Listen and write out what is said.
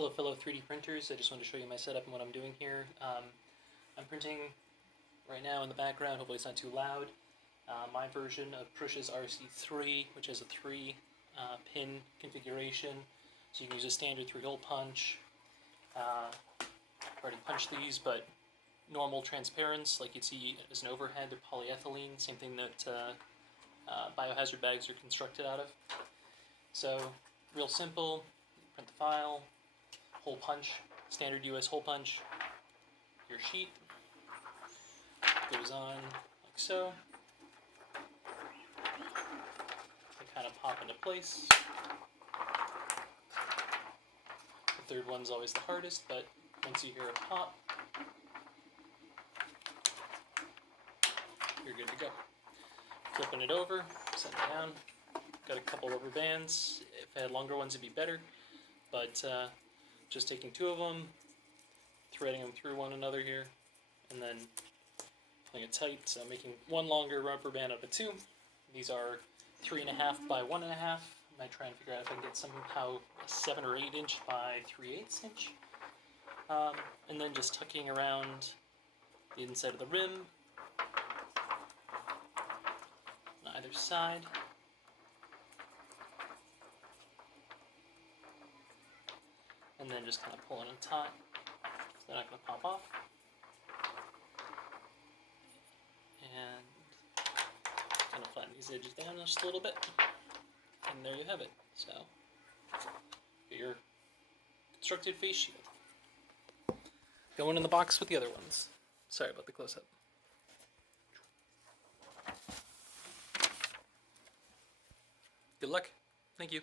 Hello fellow 3D printers, I just wanted to show you my setup and what I'm doing here. I'm printing right now in the background, hopefully it's not too loud, my version of Prush's RC3, which has a 3 pin configuration, so you can use a standard 3-hole punch. I've already punched these, but normal transparents, like you'd see as an overhead, they're polyethylene, same thing that biohazard bags are constructed out of. So, real simple, print the file, hole punch, standard US hole punch, your sheet goes on like so. They kind of pop into place. The third one's always the hardest, but once you hear it pop, you're good to go. Flipping it over, set it down. Got a couple rubber bands. If I had longer ones, it'd be better, but just taking 2 of them, threading them through one another here, and then pulling it tight. So making 1 longer rubber band out of 2. These are 3.5 by 1.5. I might try and figure out if I can get somehow a 7 or 8 inch by 3/8 inch. And then just tucking around the inside of the rim on either side. And then just kind of pulling on taut, so they're not going to pop off. And kind of flatten these edges down just a little bit. And there you have it. So, get your constructed face shield. Going in the box with the other ones. Sorry about the close-up. Good luck. Thank you.